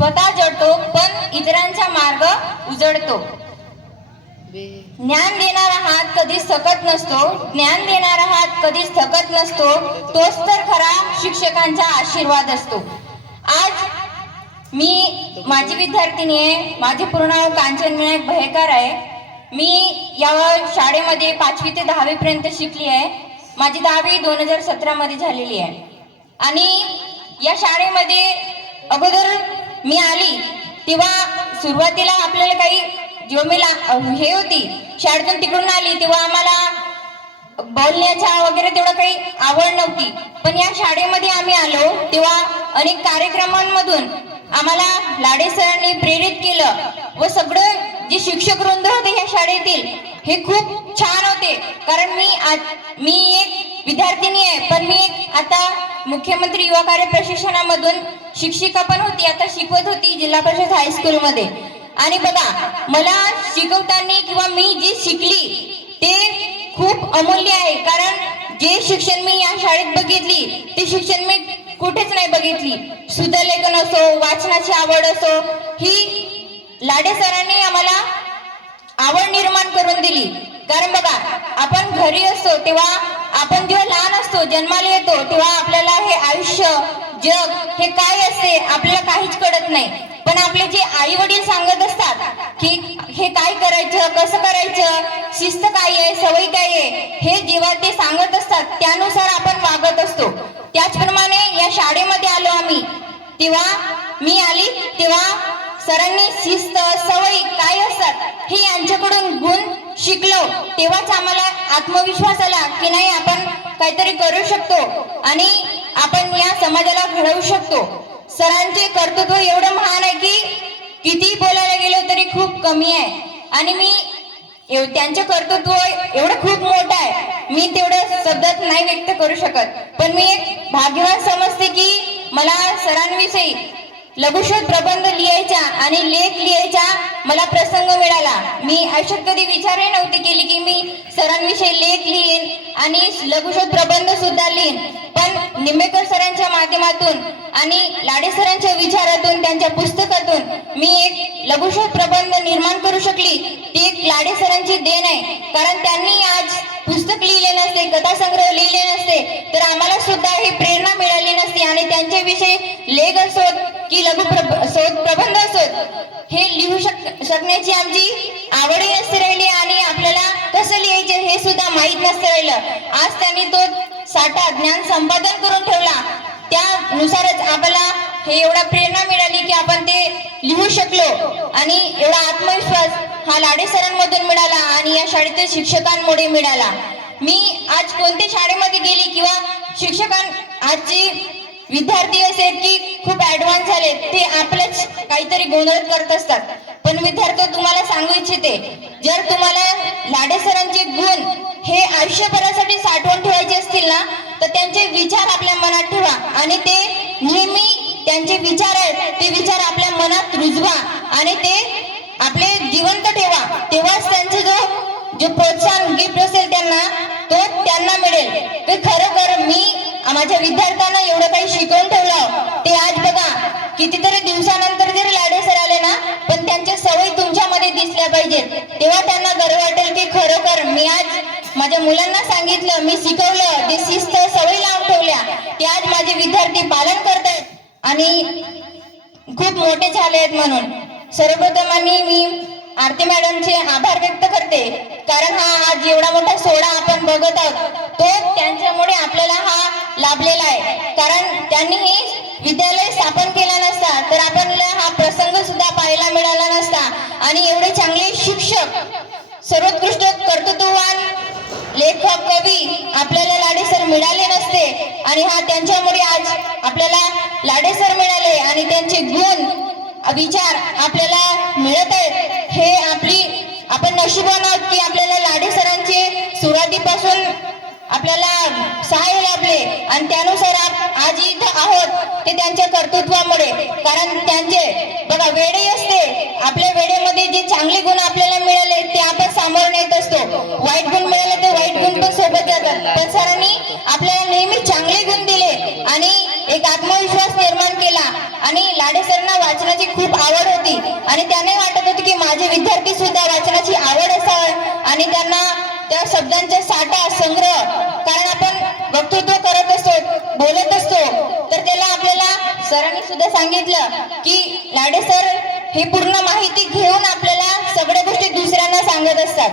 स्वतः जडतो पण इतरांचा मार्ग उजळतो ज्ञान देणारा हात कधीच थकत नसतो ज्ञान देणारा हात कधीच थकत नसतो तोच तर खरा शिक्षकांचा आशीर्वाद असतो. आज मी माझी विद्यार्थिनी आहे माझे पूर्ण नाव कांचन विनायक भयकर आहे. मी या शाळेमध्ये पाचवी ते दहावी पर्यंत शिकली आहे. माझी दहावी दोन हजार सतरा मध्ये झालेली आहे. आणि या शाळेमध्ये अगोदर मी आली. तेव्हा सुरुवातीला आपल्याला काही जेव्हा मी ला- हे होती. शाळेतून तिकडून आली. तेव्हा आम्हाला बोलण्याचा वगैरे तेवढं काही आवड नव्हती. पण या शाळेमध्ये आम्ही आलो. तेव्हा अनेक कार्यक्रमांमधून आम्हाला लाडे सरांनी प्रेरित केलं व सगळं जे शिक्षक वृंद होते या शाळेतील हे खूप छान होते. कारण मी आज मी एक विद्यार्थिनी आहे. पण मी आता मुख्यमंत्री युवा कार्य प्रशिक्षणामधून शिक्षिका पण होती आता शिकवत होती जिल्हा परिषद हायस्कूलमध्ये आणि बघा मला शिकवताना किंवा मी जी शिकली ते खूप अमूल्य आहे. कारण जे शिक्षण मी या शाळेत बघितली ते शिक्षण मी कुठेच नाही बघितली. सुधलेखन असो वाचनाची आवड असो ही लाडे सरांनी आम्हाला आवड निर्माण करून दिली. कारण बघा आपण घरी असतो तेव्हा आपण जेव्हा लहान असतो जन्माला येतो तेव्हा आपल्याला हे आयुष्य जग हे काय असते आपल्याला काहीच कळत नाही. पण आपले जे आई वडील सांगत असतात की हे काय करायचं कसं करायचं शिस्त काय आहे सवय काय आहे हे जेव्हा ते सांगत असतात त्यानुसार आपण वागत असतो. त्याचप्रमाणे या शाळेमध्ये आलो आम्ही. तेव्हा मी आली तेव्हा सरांनी शिस्त सवयी काय असतात हे यांच्याकडून गुण शिकलो. तेव्हाच आम्हाला आत्मविश्वास आला की नाही आपण काहीतरी करू शकतो आणि आपण या समाजाला घडवू शकतो. सरांचे कर्तृत्व एवढं महान आहे की किती बोलायला गेलो तरी खूप कमी आहे. आणि मी एव- कर्तृत्व एवढं खूप मोठं आहे. मी तेवढं शब्दात नाही व्यक्त करू शकत. पण मी एक भाग्यवान समजते की मला सरांविषयी लघुशोध प्रबंध लिहायचा आणि लेख लिहायचा मला प्रसंग मिळाला. मी आयुष्यात कधी विचारही नव्हते केली की मी सरांविषयी लेख लिहीन आणि लघुशोध प्रबंध सुद्धा लिहीन. पण निंबेकर सरांच्या माध्यमातून आणि लाडे सरांच्या विचारातून त्यांच्या पुस्तकातून मी एक लघुशोध प्रबंध निर्माण करू शकली. ती एक लाडे सरांची देण आहे. कारण त्यांनी आज पुस्तक लिहिले नसते कथासंग्रह लिहिले नसते तर आम्हाला सुद्धा हे की लघु शोध प्रबंध असोत हे लिहू शक शकण्याची आमची आवडही नसते राहिली आणि आपल्याला कसं लिहायचे हे सुद्धा माहीत नसतं राहिलं. आज त्यांनी तो साठा ज्ञान संपादन करून ठेवला. त्यानुसारच आपल्याला हे एवढा प्रेरणा मिळाली की आपण ते लिहू शकलो. आणि एवढा आत्मविश्वास हा लाडे सरांमधून मिळाला आणि या शाळेतील शिक्षकांमुळे मिळाला. मी आज कोणत्या शाळेमध्ये गेली किंवा शिक्षकां आजची विद्यार्थी असे की खूप ऍडव्हान्स झाले ते आपलंच काहीतरी गोंधळ करत असतात. पण विद्यार्थी तुम्हाला सांगू इच्छिते जर तुम्हाला लाडे सरांचे गुण हे आयुष्यभरासाठी साठवून ठेवायचे असतील ना तर त्यांचे विचार आपल्या मनात ठेवा. आणि ते नेहमी त्यांचे विचार आहेत ते विचार आपल्या मनात रुजवा. आणि ते आपले जिवंत ठेवा. तेव्हाच त्यांचे जो जो प्रोत्साहन गिफ्ट असेल त्यांना तो त्यांना मिळेल. ते खरं माझ्या विद्यार्थ्यांना एवढं काही शिकवून ठेवलं ते आज बघा कितीतरी दिवसानंतर जरी लाडे सर आले ना पण त्यांच्या सवयी तुमच्यामध्ये दिसल्या पाहिजेत. तेव्हा त्यांना गर्व वाटेल की खरोखर मी आज माझ्या मुलांना सांगितलं मी शिकवलं ते शिस्त सवयी लावून ठेवल्या. ते आज माझे विद्यार्थी पालन करतायत आणि खूप मोठे झाले आहेत म्हणून. सर्वप्रथम आणि मी आरती मॅडमचे आभार व्यक्त करते. कारण हा आज एवढा मोठा सोहळा आपण बघत आहोत. तो त्यांच्यामुळे आपल्याला हा लाभलेला आहे. कारण त्यांनी हे विद्यालय स्थापन केला नसता तर आपल्याला हा प्रसंग सुद्धा पाहायला मिळाला नसता. आणि एवढे चांगले शिक्षक सर्वोत्कृष्ट कर्तृत्ववान लेखक कवी आपल्याला लाडे सर मिळाले नसते. आणि हा त्यांच्यामुळे आज आपल्याला लाडे सर मिळाले आणि त्यांचे गुण विचार आपल्याला मिळत आहेत. हे आपली आपण नशिबान आहोत की आपल्याला लाडे सरांचे सुरुवातीपासून आपल्याला सहाय्य लाभले. आणि त्यानुसार आप आज इथं आहोत ते त्यांच्या कर्तृत्वामुळे. कारण त्यांचे बघा वेळे असते. आपल्या वेळेमध्ये जे चांगले गुण आपल्याला मिळाले ते आपण सामोरं नेत असतो. वाईट गुण मिळाले ते वाईट गुण पण सोबत जातात. पण सरांनी आपल्याला नेहमी चांगले गुण दिले आणि एक आत्मविश्वास निर्माण केला. आणि लाडे सरांना वाचनाची खूप आवड होती. आणि त्याने वाटत होती की माझे विद्यार्थी सुद्धा वाचनाची आवड असावी. या शब्दांचा साठा संग्रह कारण आपण वक्तृत्व करत असतो बोलत असतो. तर त्याला आपल्याला सरांनी सुद्धा सांगितलं की लाडे सर हे पूर्ण माहिती घेऊन आपल्याला सगळ्या गोष्टी दुसऱ्यांना सांगत असतात.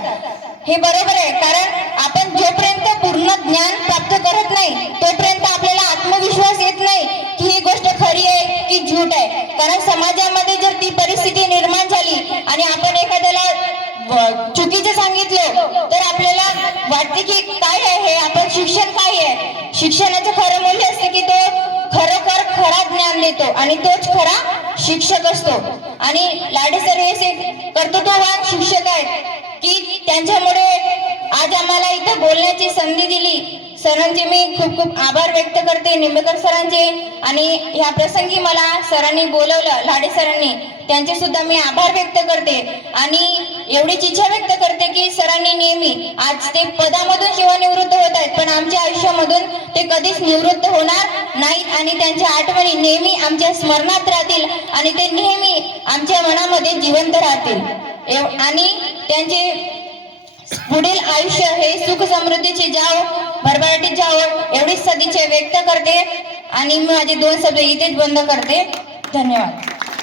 हे बरोबर आहे कारण आपण जोपर्यंत पूर्ण ज्ञान प्राप्त करत नाही तोपर्यंत आपल्याला आत्मविश्वास येत नाही की ही गोष्ट खरी आहे की झूट आहे. कारण समाजामध्ये जर ती परिस्थिती निर्माण झाली आणि आपण एखाद्याला असते की काय आहे आपण शिक्षण काय आहे? शिक्षणाचं खरं मूल्य असतं की तो खरोखर खरा ज्ञान देतो आणि तोच खरा शिक्षक असतो. आणि लाडे सर हे कर्तृत्ववान शिक्षक आहेत की त्यांच्यामुळे आज आम्हाला इथं बोलण्याची संधी दिली. सरांचे मी खूप खूप आभार व्यक्त करते निंबेकर सरांचे. आणि ह्या प्रसंगी मला सरांनी बोलवलं लाडे सरांनी त्यांचे सुद्धा मी आभार व्यक्त करते. आणि एवढीच इच्छा व्यक्त करते की सरांनी नेहमी आज ते पदामधून सेवानिवृत्त होत आहेत पण आमच्या आयुष्यामधून ते कधीच निवृत्त होणार नाहीत आणि त्यांच्या आठवणी नेहमी आमच्या स्मरणात राहतील आणि ते नेहमी आमच्या मनामध्ये जिवंत राहतील. एव- आणि त्यांचे पुढील आयुष्य हे सुख समृद्धीचे जाव भरभराटीत जाव एवढीच सदिच्छा व्यक्त करते. आणि मी माझे दोन शब्द इथेच बंद करते. धन्यवाद.